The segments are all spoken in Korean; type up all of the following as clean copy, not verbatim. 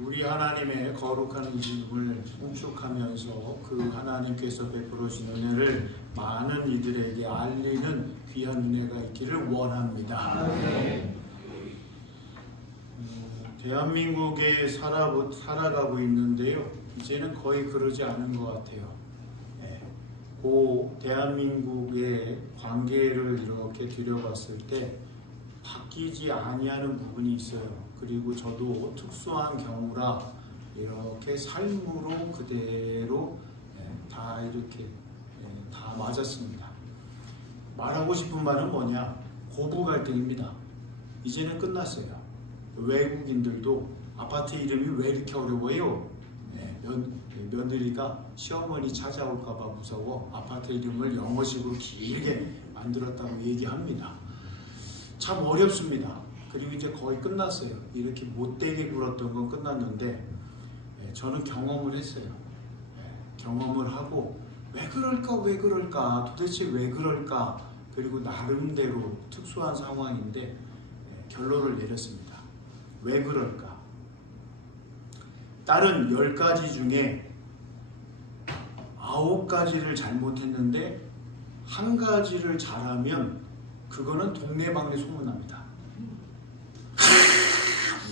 우리 하나님의 거룩한 이름을 묵묵하면서 그 하나님께서 베풀어 주신 은혜를 많은 이들에게 알리는 귀한 은혜가 있기를 원합니다. 대한민국에 살아가고 있는데요. 이제는 거의 그러지 않은 것 같아요. 그 대한민국의 관계를 이렇게 들여봤을 때 바뀌지 아니하는 부분이 있어요. 그리고 저도 특수한 경우라 이렇게 삶으로 그대로 다 이렇게 다 맞았습니다. 말하고 싶은 말은 뭐냐? 고부 갈등입니다. 이제는 끝났어요. 외국인들도 아파트 이름이 왜 이렇게 어려워요? 며느리가 시어머니 찾아올까봐 무서워 아파트 이름을 영어식으로 길게 만들었다고 얘기합니다. 참 어렵습니다. 그리고 이제 거의 끝났어요. 이렇게 못되게 굴었던 건 끝났는데 저는 경험을 했어요. 경험을 하고 왜 그럴까 도대체 왜 그럴까, 그리고 나름대로 특수한 상황인데 결론을 내렸습니다. 왜 그럴까? 다른 10가지 중에 9가지를 잘못했는데 한 가지를 잘하면 그거는 동네방네 소문납니다.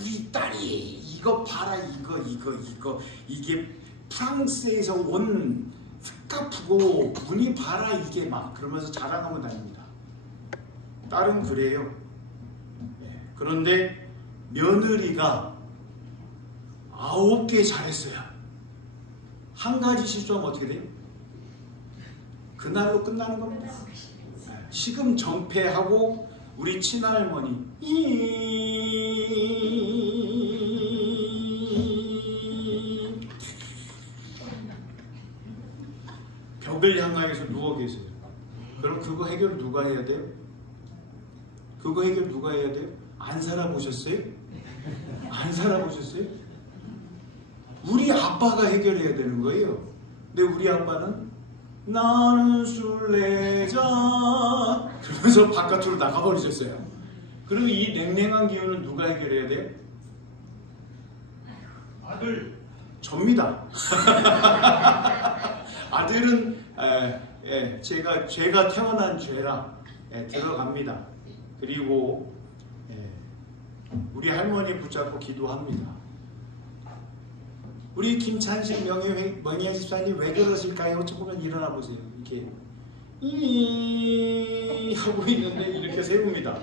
우리 딸이 이거 봐라, 이게 프랑스에서 온 스카프고 무늬 봐라, 이게 막 그러면서 자랑하고 다닙니다. 딸은 그래요. 그런데 며느리가 9개 잘했어요. 한 가지 실수하면 어떻게 돼요? 그날로 끝나는 겁니다. 시금정패하고 우리 친할머니 벽을 향하여서 누워 계세요. 그럼 그거 해결 누가 해야 돼요? 그거 해결 누가 해야 돼요? 안 살아보셨어요? 안 살아보셨어요? 우리 아빠가 해결해야 되는 거예요. 근데 우리 아빠는 나는 술래자 그러면서 바깥으로 나가버리셨어요. 그리고 이 냉랭한 기운을 누가 해결해야 돼요? 아들. 접니다. 아들은 제가 태어난 죄라 들어갑니다. 그리고 우리 할머니 붙잡고 기도합니다. 우리 김찬식 명예 집사님 왜 그러실까요? 조금만 일어나 보세요. 이렇게 하고 있는데 이렇게 세웁니다.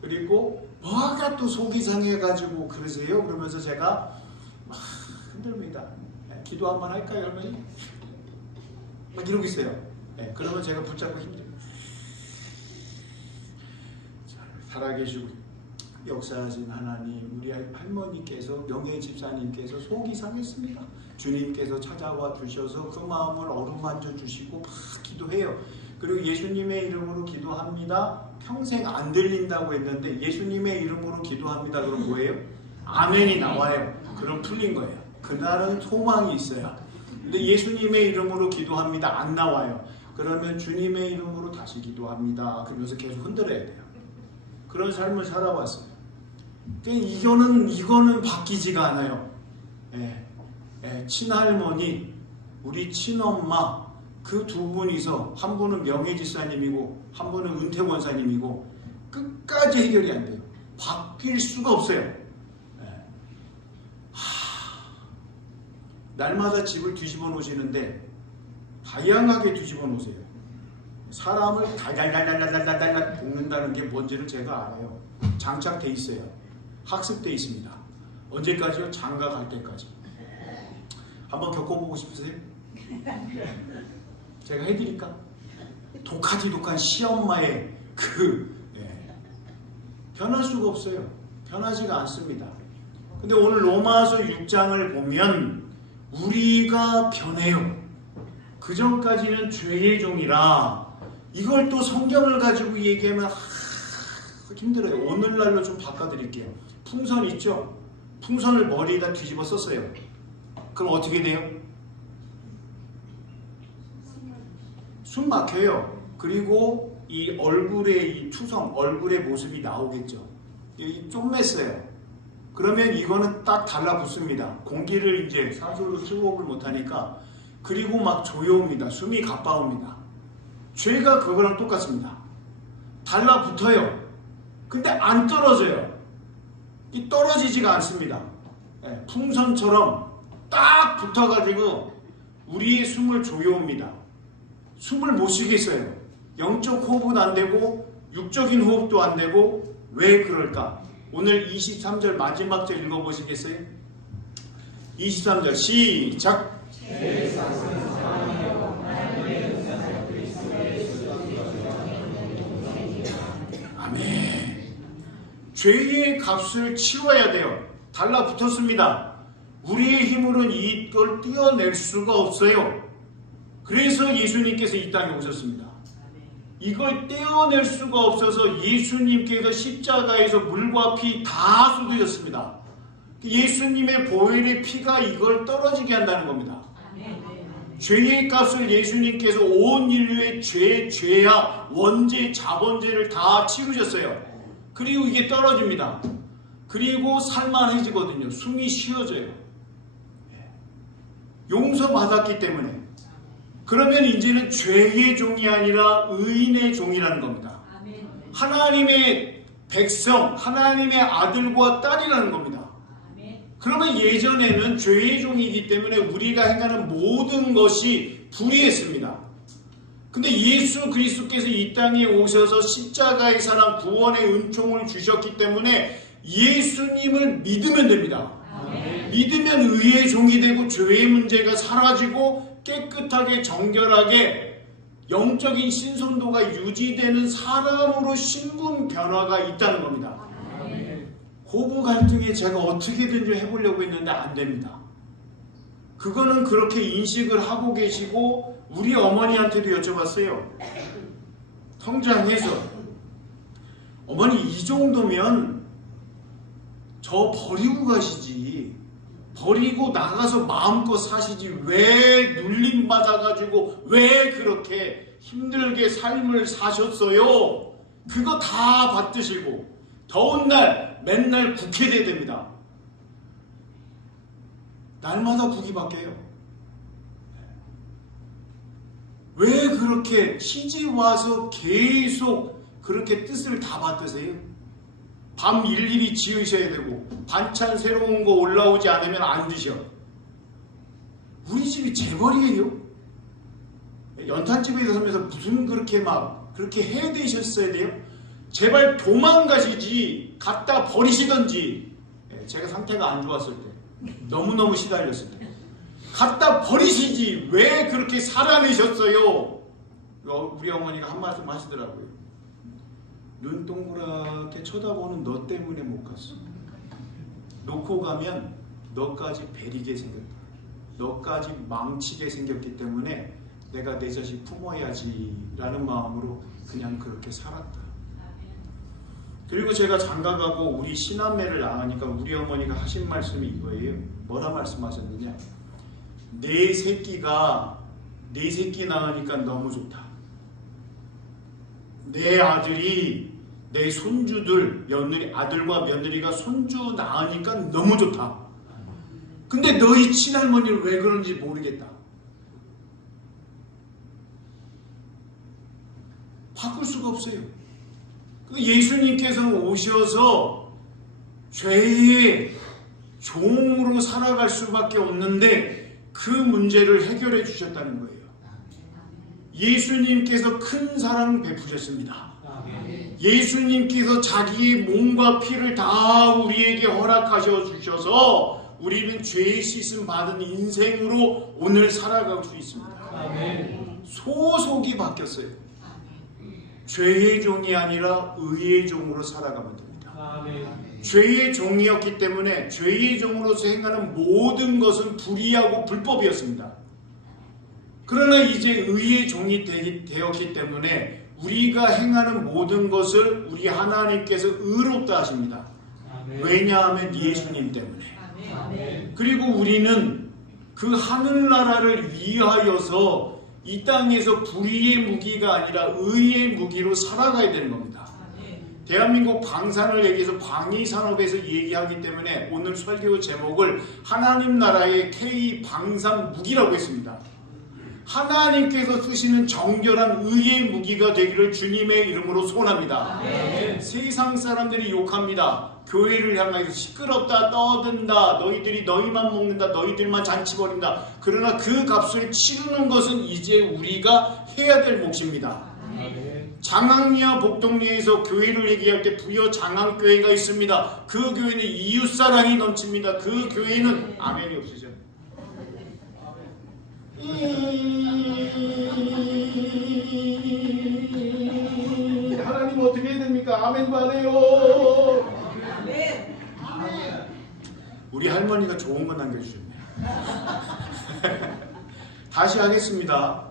그리고 뭐가 또 속이 상해가지고 그러세요? 그러면서 제가 막 흔듭니다. 기도 한번 할까요, 할머니? 막 이러고 있어요. 그러면 제가 붙잡고 힘들어요. 살아계시고 역사하신 하나님, 우리 할머니께서, 명예 집사님께서 속이 상했습니다. 주님께서 찾아와 주셔서 그 마음을 어루만져 주시고 막 기도해요. 그리고 예수님의 이름으로 기도합니다. 평생 안 들린다고 했는데 예수님의 이름으로 기도합니다. 그럼 뭐예요? 아멘이 나와요. 그럼 풀린 거예요. 그날은 소망이 있어요. 근데 예수님의 이름으로 기도합니다. 안 나와요. 그러면 주님의 이름으로 다시 기도합니다. 그러면서 계속 흔들어야 돼요. 그런 삶을 살아왔어요. 이거는 바뀌지가 않아요. 친할머니, 우리 친엄마, 그 두 분이서 한 분은 명예지사님이고 한 분은 은퇴권사님이고 끝까지 해결이 안 돼요. 바뀔 수가 없어요. 날마다 집을 뒤집어 놓으시는데 다양하게 뒤집어 놓으세요. 사람을 달달달달달달달 볶는다는 게 뭔지를 제가 알아요. 장착돼 있어요. 학습돼 있습니다. 언제까지요? 장가 갈 때까지. 한번 겪어보고 싶으세요? 제가 해드릴까? 독한 시엄마의 변할 수가 없어요. 변하지가 않습니다. 근데 오늘 로마서 6장을 보면 우리가 변해요. 그전까지는 죄의 종이라 이걸 또 성경을 가지고 얘기하면 힘들어요. 오늘날로 좀 바꿔드릴게요. 풍선 있죠? 풍선을 머리에다 뒤집어 썼어요. 그럼 어떻게 돼요? 숨 막혀요. 그리고 이 얼굴의 이 투성, 얼굴의 모습이 나오겠죠. 여기 좀 맸어요. 그러면 이거는 딱 달라붙습니다. 공기를 이제 산소로 수급을 못하니까. 그리고 막 조여옵니다. 숨이 가빠옵니다. 죄가 그거랑 똑같습니다. 달라붙어요. 근데 안 떨어져요. 이 떨어지지가 않습니다. 풍선처럼 딱 붙어가지고 우리의 숨을 조여옵니다. 숨을 못 쉬겠어요. 영적 호흡은 안 되고 육적인 호흡도 안 되고. 왜 그럴까? 오늘 23절 마지막 절 읽어보시겠어요? 23절 시작. 아멘. 죄의 값을 치러야 돼요. 달라붙었습니다. 우리의 힘으로는 이걸 떼어낼 수가 없어요. 그래서 예수님께서 이 땅에 오셨습니다. 이걸 떼어낼 수가 없어서 예수님께서 십자가에서 물과 피 다 쏟으셨습니다. 예수님의 보혈의 피가 이걸 떨어지게 한다는 겁니다. 죄의 값을 예수님께서 온 인류의 죄악, 원죄, 자본죄를 다 치르셨어요. 그리고 이게 떨어집니다. 그리고 살만해지거든요. 숨이 쉬어져요. 용서받았기 때문에. 그러면 이제는 죄의 종이 아니라 의인의 종이라는 겁니다. 하나님의 백성, 하나님의 아들과 딸이라는 겁니다. 그러면 예전에는 죄의 종이기 때문에 우리가 행하는 모든 것이 불의했습니다. 근데 예수 그리스도께서 이 땅에 오셔서 십자가의 사랑 구원의 은총을 주셨기 때문에 예수님을 믿으면 됩니다. 믿으면 의의 종이 되고 죄의 문제가 사라지고 깨끗하게 정결하게 영적인 신선도가 유지되는 사람으로 신분 변화가 있다는 겁니다. 고부 갈등에 제가 어떻게든지 해보려고 했는데 안 됩니다. 그거는 그렇게 인식을 하고 계시고 우리 어머니한테도 여쭤봤어요. 성장해서 어머니 이 정도면 저 버리고 가시지, 버리고 나가서 마음껏 사시지 왜 눌림받아가지고 왜 그렇게 힘들게 삶을 사셨어요? 그거 다 받드시고 더운 날 맨날 국회돼야 됩니다. 날마다 국이 바뀌어요. 왜 그렇게 시집 와서 계속 그렇게 뜻을 다 받드세요? 밤 일일이 지으셔야 되고 반찬 새로운 거 올라오지 않으면 안 드셔. 우리 집이 재벌이에요. 연탄집에 살면서 무슨 그렇게 막 그렇게 해대셨어야 돼요? 제발 도망가시지 갖다 버리시던지. 제가 상태가 안 좋았을 때 너무너무 시달렸을 때 갖다 버리시지 왜 그렇게 살아내셨어요? 우리 어머니가 한 말씀 하시더라고요. 눈 동그랗게 쳐다보는 너 때문에 못 갔어. 놓고 가면 너까지 베리게 생겼다. 너까지 망치게 생겼기 때문에 내가 내 자식 품어야지 라는 마음으로 그냥 그렇게 살았다. 그리고 제가 장가가고 우리 신남매를 낳으니까 우리 어머니가 하신 말씀이 이거예요. 뭐라 말씀하셨느냐? 내 새끼 낳으니까 너무 좋다. 내 아들이 내 손주들, 아들과 며느리가 손주 낳으니까 너무 좋다. 근데 너희 친할머니는 왜 그런지 모르겠다. 바꿀 수가 없어요. 예수님께서는 오셔서 죄의 종으로 살아갈 수밖에 없는데 그 문제를 해결해 주셨다는 거예요. 예수님께서 큰 사랑 베푸셨습니다. 예수님께서 자기의 몸과 피를 다 우리에게 허락하셔 주셔서 우리는 죄의 씻음 받은 인생으로 오늘 살아갈 수 있습니다. 소속이 바뀌었어요. 죄의 종이 아니라 의의 종으로 살아가면 됩니다. 죄의 종이었기 때문에 죄의 종으로서 행하는 모든 것은 불의하고 불법이었습니다. 그러나 이제 의의 종이 되었기 때문에 우리가 행하는 모든 것을 우리 하나님께서 의롭다 하십니다. 왜냐하면 예수님 때문에. 그리고 우리는 그 하늘나라를 위하여서 이 땅에서 불의의 무기가 아니라 의의 무기로 살아가야 되는 겁니다. 대한민국 방산을 얘기해서 방위산업에서 얘기하기 때문에 오늘 설교 제목을 하나님 나라의 K-방산 무기라고 했습니다. 하나님께서 쓰시는 정결한 의의 무기가 되기를 주님의 이름으로 소원합니다. 세상 사람들이 욕합니다. 교회를 향해서 시끄럽다, 떠든다, 너희들이 너희만 먹는다, 너희들만 잔치 벌인다. 그러나 그 값을 치르는 것은 이제 우리가 해야 될 몫입니다. 장항리와 복동리에서 교회를 얘기할 때 부여 장항교회가 있습니다. 그 교회는 이웃사랑이 넘칩니다. 그 교회는 아멘이 없으죠. 하나님 어떻게 해야 됩니까? 아멘도 안 해요. 우리 할머니가 좋은 거 남겨주셨네요. 다시 하겠습니다.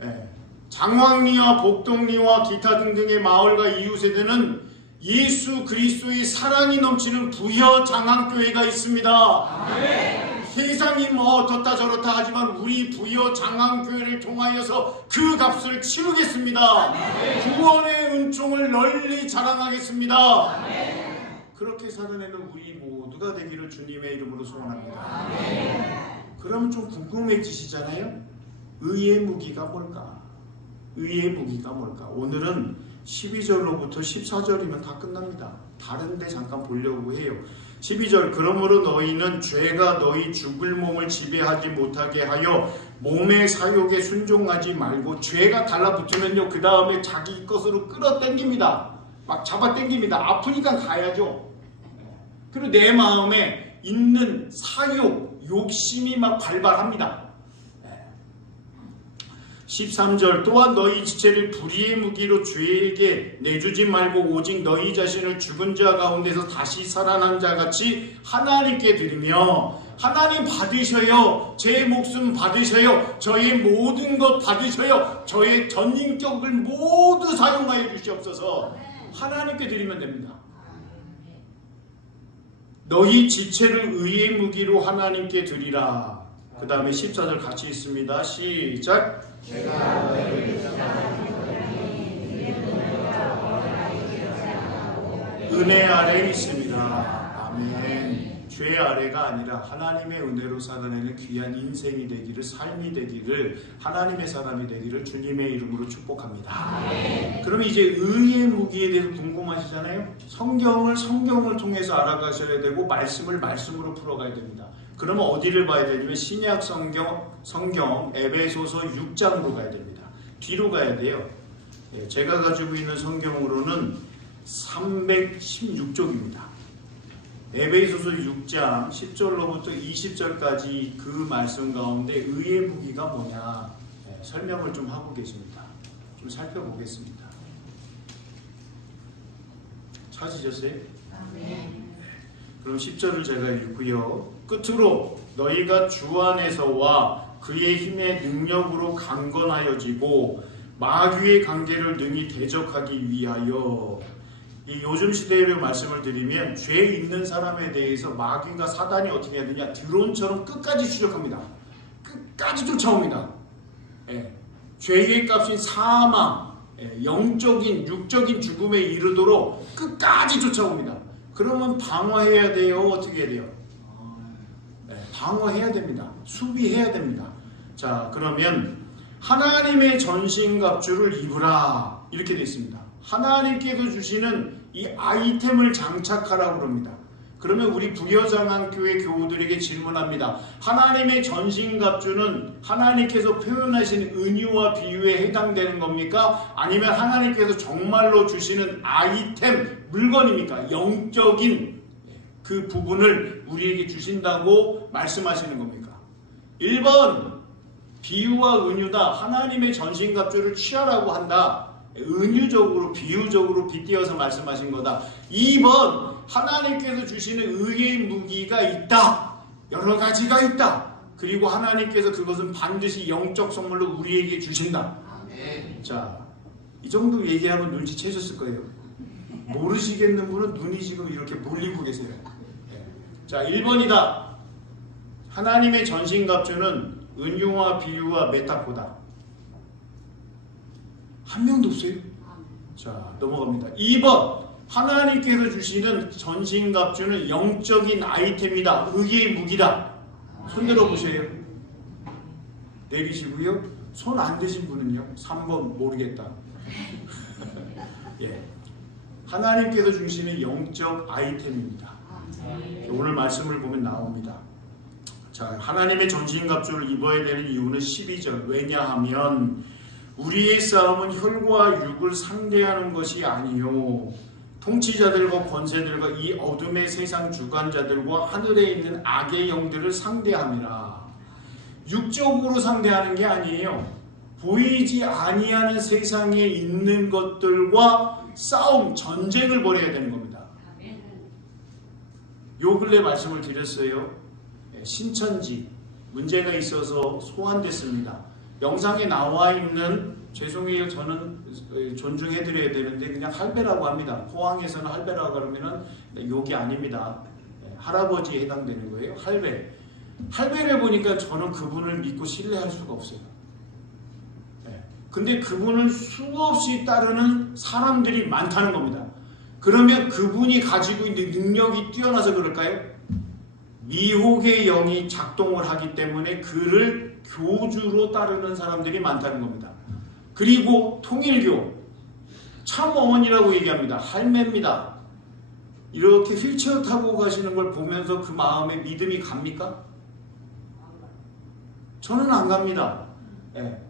네. 장황리와 복동리와 기타 등등의 마을과 이웃에는 예수 그리스도의 사랑이 넘치는 부여 장항교회가 있습니다. 세상이 뭐 어떻다 저렇다 하지만 우리 부여 장항교회를 통하여서 그 값을 치르겠습니다. 구원의 은총을 널리 자랑하겠습니다. 그렇게 살아내는 우리 모두가 되기를 주님의 이름으로 소원합니다. 그러면 좀 궁금해지시잖아요. 의의 무기가 뭘까? 오늘은 12절로부터 14절이면 다 끝납니다. 다른데 잠깐 보려고 해요. 12절 그러므로 너희는 죄가 너희 죽을 몸을 지배하지 못하게 하여 몸의 사욕에 순종하지 말고, 죄가 달라붙으면요 그 다음에 자기 것으로 끌어당깁니다. 막 잡아당깁니다. 아프니까 가야죠. 그리고 내 마음에 있는 사욕, 욕심이 막 발발합니다. 13절 또한 너희 지체를 불의의 무기로 죄에게 내주지 말고 오직 너희 자신을 죽은 자 가운데서 다시 살아난 자같이 하나님께 드리며, 하나님 받으셔요. 제 목숨 받으셔요. 저의 모든 것 받으셔요. 저의 전인격을 모두 사용하여 주시옵소서. 하나님께 드리면 됩니다. 너희 지체를 의의 무기로 하나님께 드리라. 그 다음에 14절 같이 있습니다. 시작. 은혜 아래 있습니다. 아멘. 죄 아래가 아니라 하나님의 은혜로 살아내는 귀한 인생이 되기를, 삶이 되기를, 하나님의 사람이 되기를 주님의 이름으로 축복합니다. 그러면 이제 의의 무기에 대해서 궁금하시잖아요. 성경을 통해서 알아가셔야 되고 말씀을 말씀으로 풀어가야 됩니다. 그러면 어디를 봐야 되냐면 신약 성경 에베소서 6장으로 가야 됩니다. 뒤로 가야 돼요. 제가 가지고 있는 성경으로는 316쪽입니다. 에베소서 6장 10절로부터 20절까지 그 말씀 가운데 의의 무기가 뭐냐 설명을 좀 하고 계십니다. 좀 살펴보겠습니다. 찾으셨어요? 그럼 10절을 제가 읽고요. 끝으로 너희가 주 안에서와 그의 힘의 능력으로 강건하여지고 마귀의 관계를 능히 대적하기 위하여. 이 요즘 시대의 말씀을 드리면 죄 있는 사람에 대해서 마귀가 사단이 어떻게 해야 되냐, 드론처럼 끝까지 추적합니다. 끝까지 쫓아옵니다. 죄의 값인 사망, 영적인 육적인 죽음에 이르도록 끝까지 쫓아옵니다. 그러면 방어해야 돼요? 어떻게 해야 돼요? 방어해야 됩니다. 수비해야 됩니다. 자, 그러면 하나님의 전신갑주를 입으라 이렇게 되어 있습니다. 하나님께서 주시는 이 아이템을 장착하라고 그럽니다. 그러면 우리 부여장항교회 교우들에게 질문합니다. 하나님의 전신갑주는 하나님께서 표현하신 은유와 비유에 해당되는 겁니까? 아니면 하나님께서 정말로 주시는 아이템, 물건입니까? 영적인 그 부분을 우리에게 주신다고 말씀하시는 겁니까? 1번 비유와 은유다. 하나님의 전신갑주를 취하라고 한다. 은유적으로 비유적으로 빗대어서 말씀하신 거다. 2번 하나님께서 주시는 의의 무기가 있다. 여러 가지가 있다. 그리고 하나님께서 그것은 반드시 영적 선물로 우리에게 주신다. 자, 이 정도 얘기하면 눈치채셨을 거예요. 모르시겠는 분은 눈이 지금 이렇게 몰리고 계세요. 자, 1번이다. 하나님의 전신갑주는 은유와 비유와 메타포다. 한 명도 없어요. 자, 자, 넘어갑니다. 2번. 하나님께서 주시는 전신갑주는 영적인 아이템이다. 의의 무기다. 손 들어보세요. 내리시고요. 손 안 드신 분은요. 3번 모르겠다. 예. 하나님께서 주시는 영적 아이템입니다. 오늘 말씀을 보면 나옵니다. 자, 하나님의 전신갑주를 입어야 되는 이유는 12절. 왜냐하면 우리의 싸움은 혈과 육을 상대하는 것이 아니요 통치자들과 권세들과 이 어둠의 세상 주관자들과 하늘에 있는 악의 영들을 상대함이라. 육적으로 상대하는 게 아니에요. 보이지 아니하는 세상에 있는 것들과 싸움, 전쟁을 벌여야 되는 겁니다. 요 근래 말씀을 드렸어요. 신천지 문제가 있어서 소환됐습니다. 영상에 나와 있는, 죄송해요, 저는 존중해드려야 되는데 그냥 할배라고 합니다. 포항에서는 할배라고 그러면은 욕이 아닙니다. 할아버지에 해당되는 거예요. 할배. 할배를 보니까 저는 그분을 믿고 신뢰할 수가 없어요. 근데 그분을 수없이 따르는 사람들이 많다는 겁니다. 그러면 그분이 가지고 있는 능력이 뛰어나서 그럴까요? 미혹의 영이 작동을 하기 때문에 그를 교주로 따르는 사람들이 많다는 겁니다. 그리고 통일교, 참 어머니라고 얘기합니다. 할매입니다. 이렇게 휠체어 타고 가시는 걸 보면서 그 마음에 믿음이 갑니까? 저는 안 갑니다.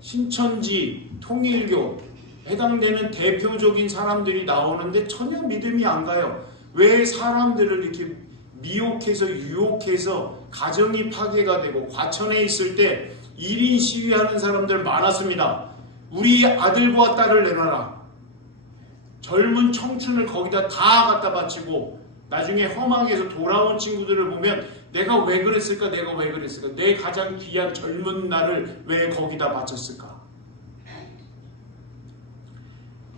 신천지, 통일교 해당되는 대표적인 사람들이 나오는데 전혀 믿음이 안 가요. 왜 사람들을 이렇게 미혹해서 유혹해서 가정이 파괴가 되고, 과천에 있을 때 1인 시위하는 사람들 많았습니다. 우리 아들과 딸을 내놔라. 젊은 청춘을 거기다 다 갖다 바치고 나중에 허망해서 돌아온 친구들을 보면 내가 왜 그랬을까? 내가 왜 그랬을까? 내 가장 귀한 젊은 날을 왜 거기다 바쳤을까?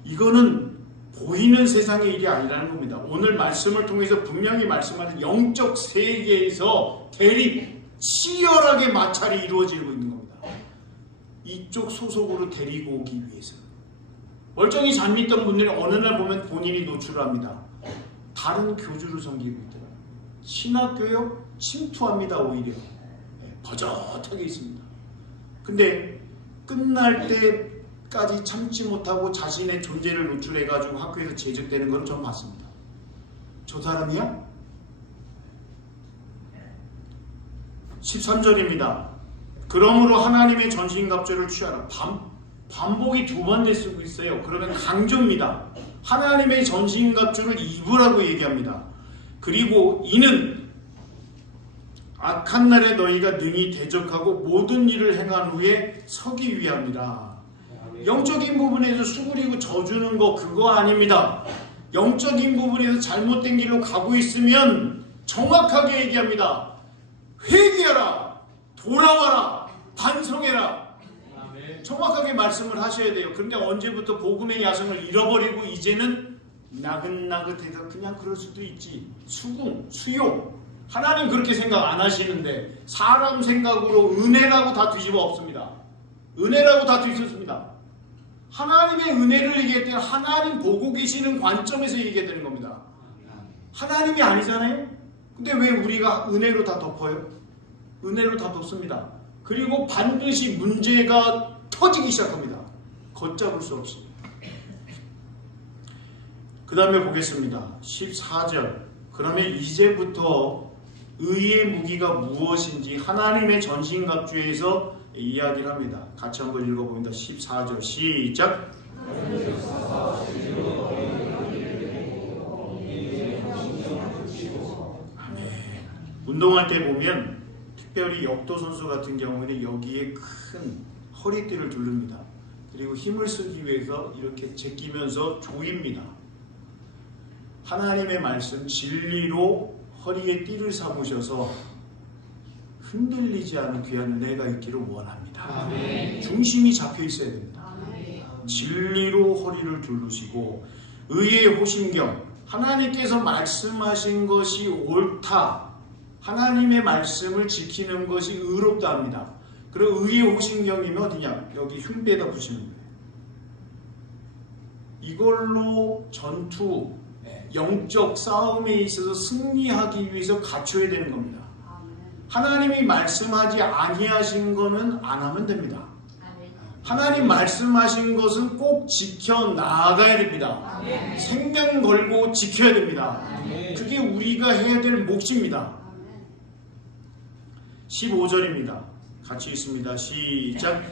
이거는 보이는 세상의 일이 아니라는 겁니다. 오늘 말씀을 통해서 분명히 말씀하는 영적 세계에서 대립, 치열하게 마찰이 이루어지고 있는 겁니다. 이쪽 소속으로 데리고 오기 위해서. 멀쩡히 잘 믿던 분들이 어느 날 보면 본인이 노출합니다. 다른 교주를 섬기고 있더라고요. 신학교요? 침투합니다. 오히려. 버젓하게 있습니다. 근데 끝날 때까지 참지 못하고 자신의 존재를 노출해가지고 학교에서 제적되는 건 전 봤습니다. 저 사람이야? 13절입니다. 그러므로 하나님의 전신갑주를 취하라. 반복이 2번 쓰고 있어요. 그러면 강조입니다. 하나님의 전신갑주를 입으라고 얘기합니다. 그리고 이는 악한 날에 너희가 능히 대적하고 모든 일을 행한 후에 서기 위함이라. 영적인 부분에서 수그리고 져주는 거 그거 아닙니다. 영적인 부분에서 잘못된 길로 가고 있으면 정확하게 얘기합니다. 회개하라, 돌아와라, 반성해라. 정확하게 말씀을 하셔야 돼요. 그런데 언제부터 복음의 야성을 잃어버리고 이제는 나긋나긋해서 그냥 그럴 수도 있지. 수용. 하나님 그렇게 생각 안 하시는데 사람 생각으로 은혜라고 다 뒤집어 엎습니다. 은혜라고 다 뒤집습니다. 하나님의 은혜를 얘기할 때 하나님 보고 계시는 관점에서 얘기해야 되는 겁니다. 하나님이 아니잖아요. 근데 왜 우리가 은혜로 다 덮어요? 은혜로 다 덮습니다. 그리고 반드시 문제가 터지기 시작합니다. 걷잡을 수 없이. 그 다음에 보겠습니다. 14절. 그러면 이제부터 의의 무기가 무엇인지 하나님의 전신갑주에서 이야기를 합니다. 같이 한번 읽어봅니다. 14절 시작. 아멘. 운동할 때 보면 특별히 역도 선수 같은 경우는 여기에 큰 허리띠를 두릅니다. 그리고 힘을 쓰기 위해서 이렇게 제끼면서 조입니다. 하나님의 말씀 진리로 허리에 띠를 삼으셔서 흔들리지 않은 귀한 은혜가 있기를 원합니다. 아멘. 중심이 잡혀 있어야 됩니다. 아멘. 진리로 허리를 두르시고 의의 호심경, 하나님께서 말씀하신 것이 옳다, 하나님의 말씀을 지키는 것이 의롭다 합니다. 그리고 의의 호심경이면 어디냐? 여기 흉배에다 붙이는 거예요. 이걸로 전투, 영적 싸움에 있어서 승리하기 위해서 갖춰야 되는 겁니다. 하나님이 말씀하지 아니하신 거는 안 하면 됩니다. 하나님 말씀하신 것은 꼭 지켜 나가야 됩니다. 생명 걸고 지켜야 됩니다. 그게 우리가 해야 될 몫입니다. 15절입니다. 같이 읽습니다. 시작.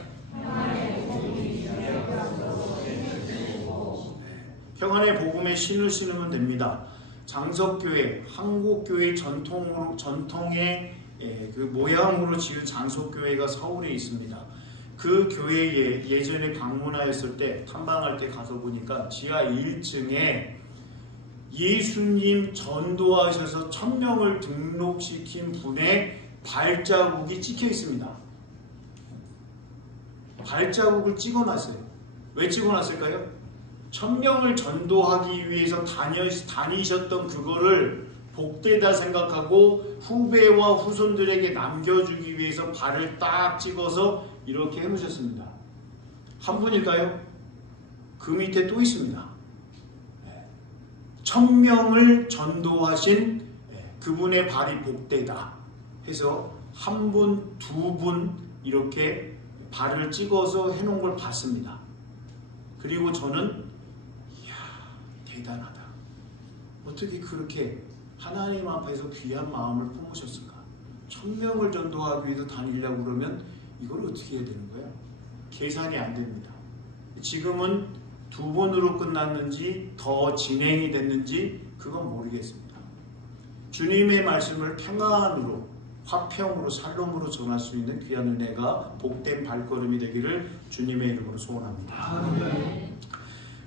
평안의 복음에 신을 신으면 됩니다. 장석교회, 한국교회 전통의 그 모양으로 지은 장석교회가 서울에 있습니다. 그 교회에 예전에 방문하였을 때, 탐방할 때 가서 보니까 지하 1층에 예수님 전도하셔서 1000명을 등록시킨 분의 발자국이 찍혀 있습니다. 발자국을 찍어놨어요. 왜 찍어놨을까요? 1000명을 전도하기 위해서 다니셨던 그거를 복되다 생각하고 후배와 후손들에게 남겨주기 위해서 발을 딱 찍어서 이렇게 해놓으셨습니다. 한 분일까요? 그 밑에 또 있습니다. 1000명을 전도하신 그분의 발이 복되다 해서 한 분, 두 분 이렇게 발을 찍어서 해놓은 걸 봤습니다. 그리고 저는 이야, 대단하다. 어떻게 그렇게 하나님 앞에서 귀한 마음을 품으셨을까? 1000명을 전도하기 위해서 다니려고 그러면 이걸 어떻게 해야 되는 거야? 계산이 안 됩니다. 지금은 2번으로 끝났는지 더 진행이 됐는지 그건 모르겠습니다. 주님의 말씀을 평안으로, 화평으로, 샬롬으로 전할 수 있는 귀한 은혜가 복된 발걸음이 되기를 주님의 이름으로 소원합니다.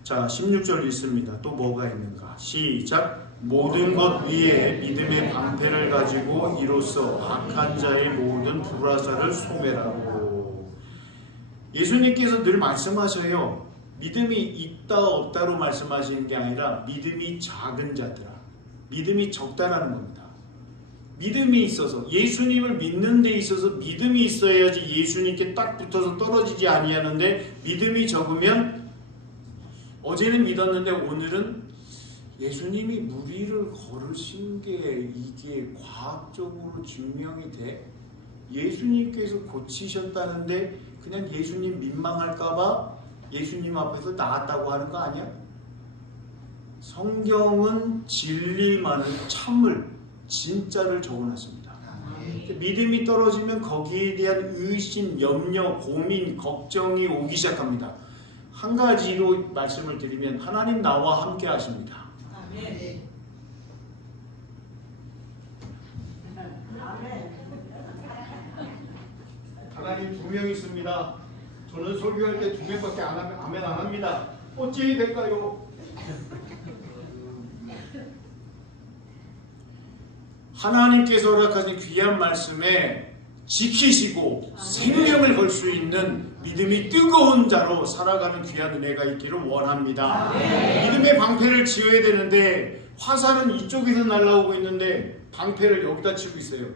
자, 16절 읽습니다. 또 뭐가 있는가? 시작. 모든 것 위에 믿음의 방패를 가지고 이로써 악한 자의 모든 불화살을 소멸하고. 예수님께서 늘 말씀하셔요. 믿음이 있다 없다로 말씀하시는 게 아니라 믿음이 작은 자들아, 믿음이 적다라는 겁니다. 믿음이 있어서, 예수님을 믿는 데 있어서 믿음이 있어야지 예수님께 딱 붙어서 떨어지지 아니하는데, 믿음이 적으면 어제는 믿었는데 오늘은 예수님이 무리를 걸으신 게 이게 과학적으로 증명이 돼? 예수님께서 고치셨다는데 그냥 예수님 민망할까봐 예수님 앞에서 나았다고 하는 거 아니야? 성경은 진리만을, 참을, 진짜를 적어놨습니다. 믿음이 떨어지면 거기에 대한 의심, 염려, 고민, 걱정이 오기 시작합니다. 한 가지로 말씀을 드리면 하나님 나와 함께 하십니다. 하나님 2명 있습니다. 저는 설교할 때 2명밖에 아멘 안 합니다. 어찌 될까요? 하나님께서 허락하신 귀한 말씀에 지키시고 생명을 걸 수 있는 믿음이 뜨거운 자로 살아가는 귀한 은혜가 있기를 원합니다. 믿음의 방패를 지어야 되는데 화살은 이쪽에서 날아오고 있는데 방패를 여기다 치고 있어요.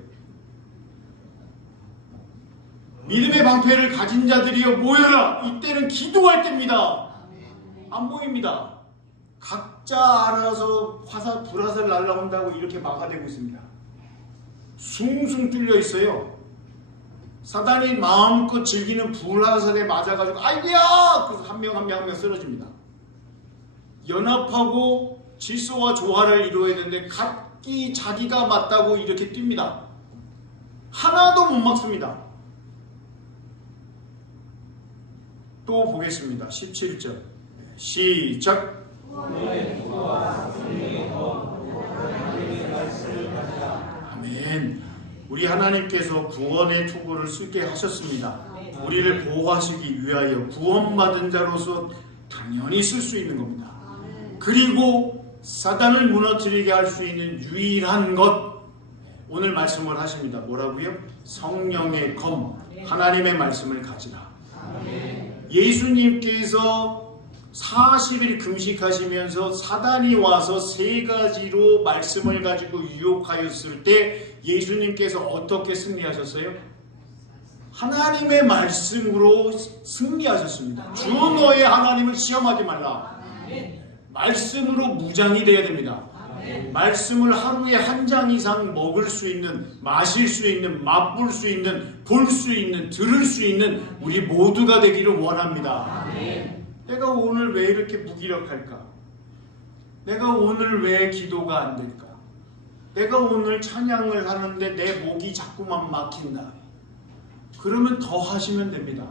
믿음의 방패를 가진 자들이여 모여라. 이때는 기도할 때입니다. 안 보입니다. 각자 알아서 불화살 날아온다고 이렇게 막아대고 있습니다. 숭숭 뚫려 있어요. 사단이 마음껏 즐기는 불화살에 맞아가지고 아이고야! 그래서 한 명 한 명 쓰러집니다. 연합하고 질서와 조화를 이루어야 되는데 각기 자기가 맞다고 이렇게 뜁니다. 하나도 못 막습니다. 또 보겠습니다. 17절 시작. 아멘. 우리 하나님께서 구원의 투구를 쓰게 하셨습니다. 우리를 보호하시기 위하여 구원받은 자로서 당연히 쓸 수 있는 겁니다. 그리고 사단을 무너뜨리게 할 수 있는 유일한 것, 오늘 말씀을 하십니다. 뭐라고요? 성령의 검, 하나님의 말씀을 가지라. 예수님께서 40일 금식하시면서 사단이 와서 3가지로 말씀을 가지고 유혹하였을 때 예수님께서 어떻게 승리하셨어요? 하나님의 말씀으로 승리하셨습니다. 주 너의 하나님을 시험하지 말라. 말씀으로 무장이 되어야 됩니다. 말씀을 하루에 한 장 이상 먹을 수 있는, 마실 수 있는, 맛볼 수 있는, 볼 수 있는, 들을 수 있는 우리 모두가 되기를 원합니다. 내가 오늘 왜 이렇게 무기력할까? 내가 오늘 왜 기도가 안 될까? 내가 오늘 찬양을 하는데 내 목이 자꾸만 막힌다. 그러면 더 하시면 됩니다.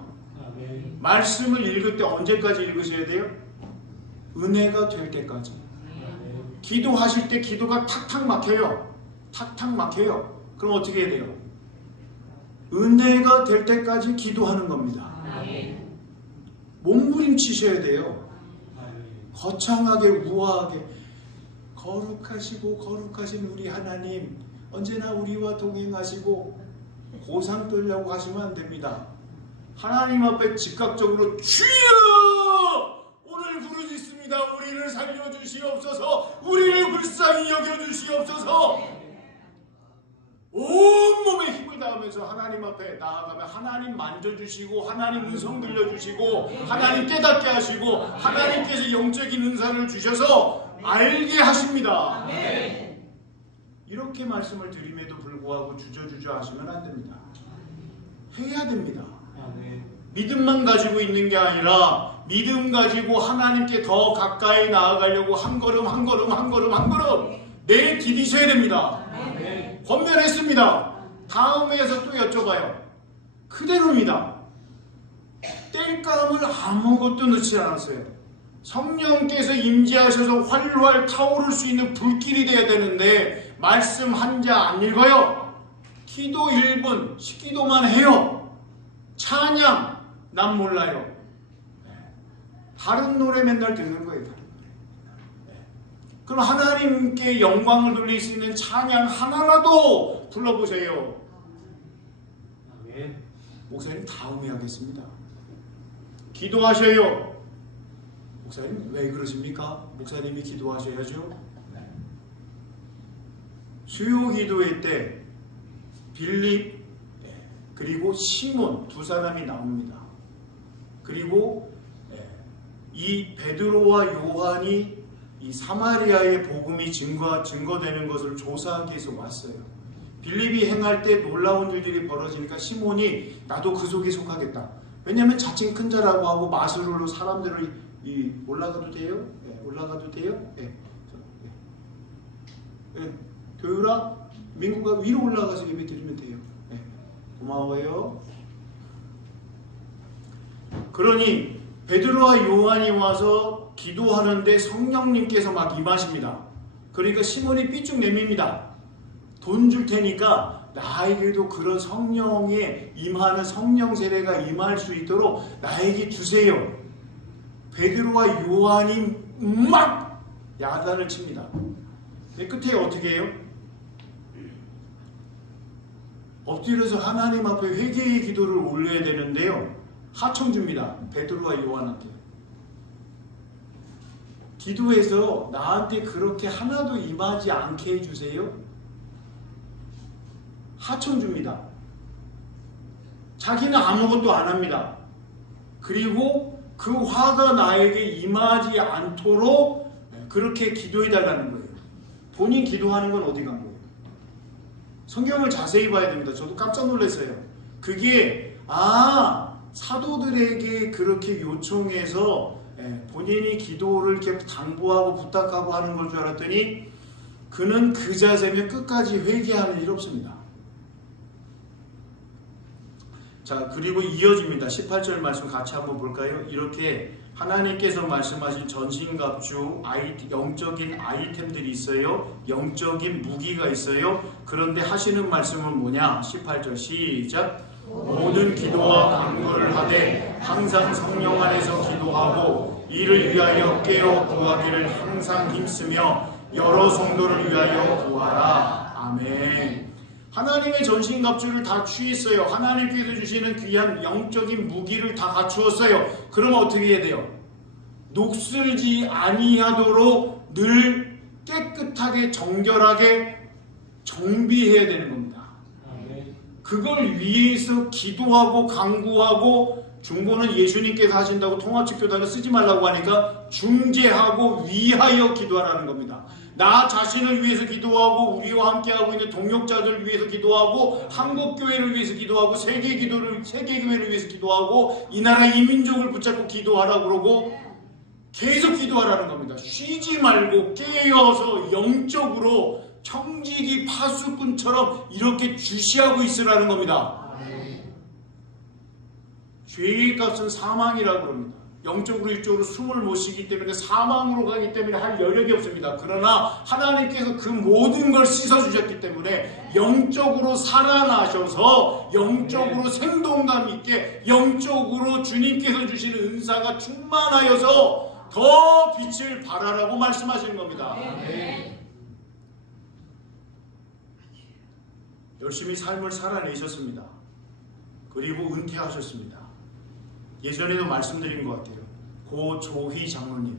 말씀을 읽을 때 언제까지 읽으셔야 돼요? 은혜가 될 때까지. 기도하실 때 기도가 탁탁 막혀요. 탁탁 막혀요. 그럼 어떻게 해야 돼요? 은혜가 될 때까지 기도하는 겁니다. 몸부림치셔야 돼요. 거창하게 우아하게 거룩하시고 거룩하신 우리 하나님 언제나 우리와 동행하시고 고상 떨려고 하시면 안 됩니다. 하나님 앞에 즉각적으로 주여 오늘 부르짖습니다. 우리를 살려주시옵소서. 우리를 불쌍히 여겨주시옵소서. 온몸에 힘을 다하면서 하나님 앞에 나아가면 하나님 만져주시고 하나님 음성 들려주시고 하나님 깨닫게 하시고 하나님께서 영적인 은사를 주셔서 알게 하십니다. 이렇게 말씀을 드림에도 불구하고 주저주저 하시면 안 됩니다. 해야 됩니다. 믿음만 가지고 있는 게 아니라 믿음 가지고 하나님께 더 가까이 나아가려고 한 걸음 한 걸음 한 걸음 한 걸음 내디디셔야 됩니다. 권면했습니다. 다음에서 또 여쭤봐요. 그대로입니다. 땔감을 아무것도 넣지 않았어요. 성령께서 임재하셔서 활활 타오를 수 있는 불길이 돼야 되는데 말씀 한 자 안 읽어요. 기도 1분, 기도만 해요. 찬양 난 몰라요. 다른 노래 맨날 듣는 거예요. 다른 노래. 그럼 하나님께 영광을 돌릴 수 있는 찬양 하나라도 불러보세요. 목사님 다음에 하겠습니다. 기도하셔요. 목사님 왜 그러십니까? 목사님이 기도하셔야죠. 수요 기도회 때 빌립 그리고 시몬 두 사람이 나옵니다. 그리고 이 베드로와 요한이 이 사마리아의 복음이 증거되는 것을 조사하기 위해서 왔어요. 빌립이 행할 때 놀라운 일들이 벌어지니까 시몬이 나도 그 속에 속하겠다. 왜냐하면 자칭 큰 자라고 하고 마술로 사람들을 올라가도 돼요? 올라가도 돼요? 도율아, 민구가 위로 올라가서 예배 드리면 돼요. 고마워요. 그러니 베드로와 요한이 와서 기도하는데 성령님께서 막 임하십니다. 그러니까 시몬이 삐쭉 내밉니다. 돈 줄 테니까 나에게도 그런 성령에 임하는 성령 세례가 임할 수 있도록 나에게 주세요. 베드로와 요한이 막 야단을 칩니다. 끝에 어떻게 해요? 엎드려서 하나님 앞에 회개의 기도를 올려야 되는데요. 하청 줍니다. 베드로와 요한한테. 기도해서 나한테 그렇게 하나도 임하지 않게 해주세요. 하청 줍니다. 자기는 아무것도 안 합니다. 그리고 그 화가 나에게 임하지 않도록 그렇게 기도해달라는 거예요. 본인 기도하는 건 어디 간 거예요? 성경을 자세히 봐야 됩니다. 저도 깜짝 놀랐어요. 그게 사도들에게 그렇게 요청해서 본인이 기도를 이렇게 당부하고 부탁하고 하는 걸 줄 알았더니 그는 그 자세면 끝까지 회개하는 일 없습니다. 자, 그리고 이어집니다. 18절 말씀 같이 한번 볼까요? 이렇게 하나님께서 말씀하신 전신갑주 영적인 아이템들이 있어요. 영적인 무기가 있어요. 그런데 하시는 말씀은 뭐냐? 18절 시작. 모든 기도와 간구를 하되 항상 성령 안에서 기도하고 이를 위하여 깨어 구하기를 항상 힘쓰며 여러 성도를 위하여 구하라. 아멘. 하나님의 전신갑주를 다 취했어요. 하나님께서 주시는 귀한 영적인 무기를 다 갖추었어요. 그럼 어떻게 해야 돼요? 녹슬지 아니하도록 늘 깨끗하게 정결하게 정비해야 되는 겁니다. 그걸 위해서 기도하고 간구하고 중보는 예수님께서 하신다고 통합측교단을 쓰지 말라고 하니까 중재하고 위하여 기도하라는 겁니다. 나 자신을 위해서 기도하고 우리와 함께하고 있는 동역자들을 위해서 기도하고 한국교회를 위해서 기도하고 세계교회를 위해서 기도하고 이 나라 이민족을 붙잡고 기도하라고 그러고 계속 기도하라는 겁니다. 쉬지 말고 깨어서 영적으로 청지기 파수꾼처럼 이렇게 주시하고 있으라는 겁니다. 죄의 값은 사망이라고 합니다. 영적으로 이쪽으로 숨을 못 쉬기 때문에 사망으로 가기 때문에 할 여력이 없습니다. 그러나 하나님께서 그 모든 걸 씻어주셨기 때문에 영적으로 살아나셔서 영적으로 생동감 있게 영적으로 주님께서 주시는 은사가 충만하여서 더 빛을 발하라고 말씀하시는 겁니다. 열심히 삶을 살아내셨습니다. 그리고 은퇴하셨습니다. 예전에도 말씀드린 것 같아요. 고 조희 장로님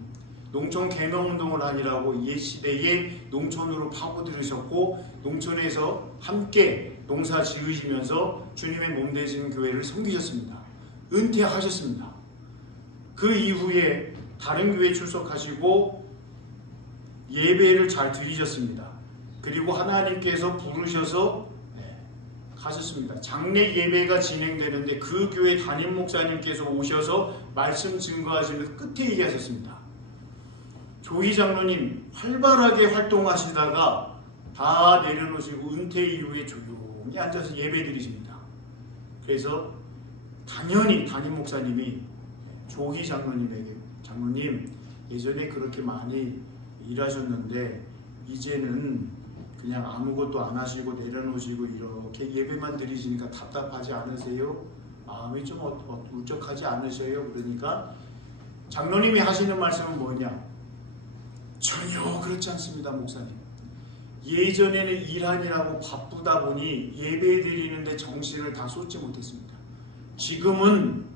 농촌 개명운동을 하느라고 옛시대에 농촌으로 파고들으셨고 농촌에서 함께 농사 지으시면서 주님의 몸되신 교회를 섬기셨습니다. 은퇴하셨습니다. 그 이후에 다른 교회 출석하시고 예배를 잘 드리셨습니다. 그리고 하나님께서 부르셔서 가셨습니다. 장례 예배가 진행되는데 그 교회 담임 목사님께서 오셔서 말씀 증거하시면서 끝에 얘기하셨습니다. 조희 장로님 활발하게 활동하시다가 다 내려놓으시고 은퇴 이후에 조용히 앉아서 예배 드리십니다. 그래서 당연히 담임 목사님이 조희 장로님에게 장로님 예전에 그렇게 많이 일하셨는데 이제는 그냥 아무것도 안 하시고 내려놓으시고 이렇게 예배만 드리시니까 답답하지 않으세요? 마음이 좀 울적하지 않으셔요? 그러니까 장로님이 하시는 말씀은 뭐냐? 전혀 그렇지 않습니다, 목사님. 예전에는 일하느라고 바쁘다 보니 예배 드리는데 정신을 다 쏟지 못했습니다. 지금은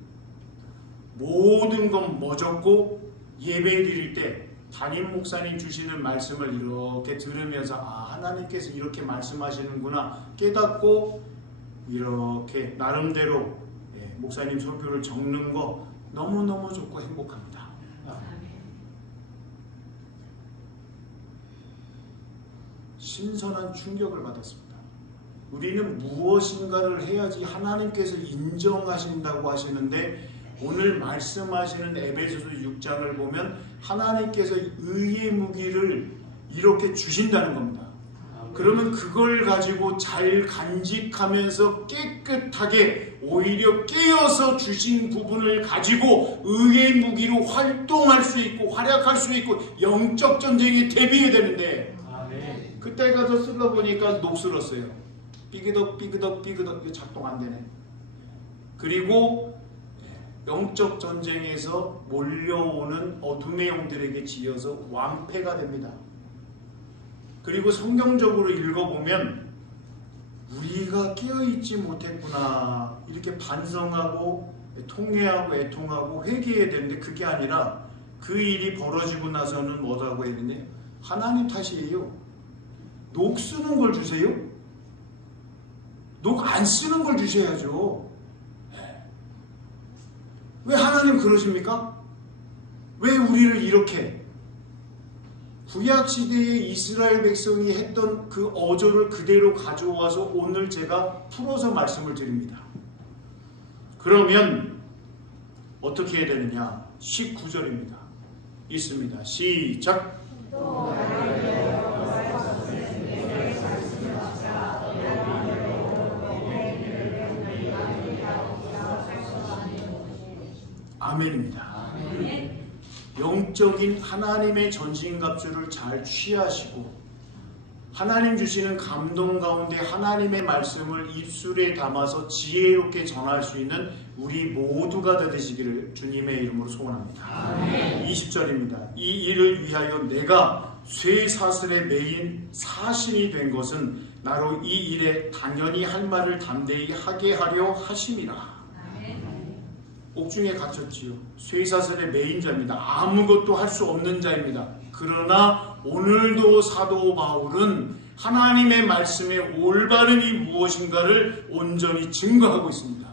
모든 건 멎었고 예배 드릴 때 담임 목사님 주시는 말씀을 이렇게 들으면서 하나님께서 이렇게 말씀하시는구나 깨닫고 이렇게 나름대로 목사님 설교를 적는 거 너무너무 좋고 행복합니다. 신선한 충격을 받았습니다. 우리는 무엇인가를 해야지 하나님께서 인정하신다고 하시는데 오늘 말씀하시는 에베소서 6장을 보면 하나님께서 의의 무기를 이렇게 주신다는 겁니다. 그러면 그걸 가지고 잘 간직하면서 깨끗하게 오히려 깨어서 주신 부분을 가지고 의의 무기로 활동할 수 있고 활약할 수 있고 영적 전쟁에 대비해야 되는데 그때 가서 쓸어보니까 녹슬었어요. 삐그덕 이거 작동 안 되네. 그리고 영적 전쟁에서 몰려오는 어둠의 영들에게 지어서 완패가 됩니다. 그리고 성경적으로 읽어보면 우리가 깨어있지 못했구나 이렇게 반성하고 통회하고 애통하고 회개해야 되는데 그게 아니라 그 일이 벌어지고 나서는 뭐라고 해야 되냐? 하나님 탓이에요. 녹 쓰는 걸 주세요? 녹 안 쓰는 걸 주셔야죠. 왜 하나님 그러십니까? 왜 우리를 이렇게 구약시대에 이스라엘 백성이 했던 그 어조를 그대로 가져와서 오늘 제가 풀어서 말씀을 드립니다. 그러면 어떻게 해야 되느냐? 19절입니다. 있습니다. 시작! 아멘입니다. 아멘. 영적인 하나님의 전신갑주를 잘 취하시고 하나님 주시는 감동 가운데 하나님의 말씀을 입술에 담아서 지혜롭게 전할 수 있는 우리 모두가 되시기를 주님의 이름으로 소원합니다. 아멘. 20절입니다. 이 일을 위하여 내가 쇠사슬에 매인 사신이 된 것은 나로 이 일에 당연히 할 말을 담대히 하게 하려 하심이라. 옥중에 갇혔지요. 쇠사슬에 매인 자입니다. 아무것도 할 수 없는 자입니다. 그러나 오늘도 사도 바울은 하나님의 말씀의 올바름이 무엇인가를 온전히 증거하고 있습니다.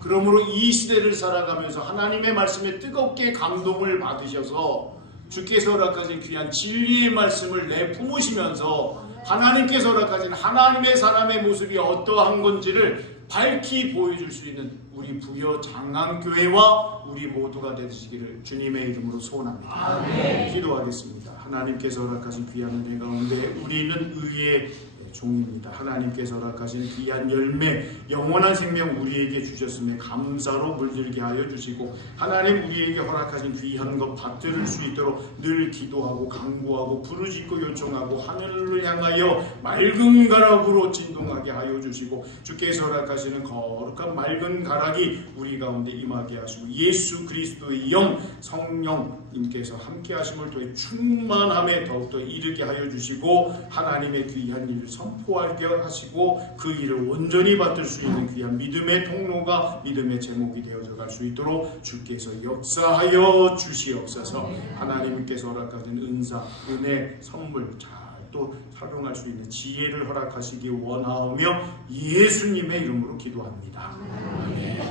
그러므로 이 시대를 살아가면서 하나님의 말씀에 뜨겁게 감동을 받으셔서 주께서 허락하신 귀한 진리의 말씀을 내뿜으시면서 하나님께서 허락하신 하나님의 사람의 모습이 어떠한 건지를 밝히 보여줄 수 있는 우리 부여 장안교회와 우리 모두가 되시기를 주님의 이름으로 소원합니다. 아멘. 기도하겠습니다. 하나님께서 허락하신 귀한 은혜 가운데 우리는 의의 종입니다. 하나님께서 허락하신 귀한 열매, 영원한 생명 우리에게 주셨음에 감사로 물들게 하여 주시고, 하나님 우리에게 허락하신 귀한 것 받들을 수 있도록 늘 기도하고 간구하고 부르짖고 요청하고 하늘을 향하여 맑은 가락으로 진동하게 하여 주시고, 주께서 허락하시는 거룩한 맑은 가락이 우리 가운데 임하게 하시고, 예수 그리스도의 영 성령님께서 함께 하심을 통해 충만함에 더욱더 이르게 하여 주시고, 하나님의 귀한 일을 선포하게 하시고 그 일을 온전히 받을 수 있는 귀한 믿음의 통로가, 믿음의 제목이 되어져 갈 수 있도록 주께서 역사하여 주시옵소서. 하나님께서 허락하신 은사, 은혜, 선물 잘 또 활용할 수 있는 지혜를 허락하시기 원하오며 예수님의 이름으로 기도합니다. 아멘.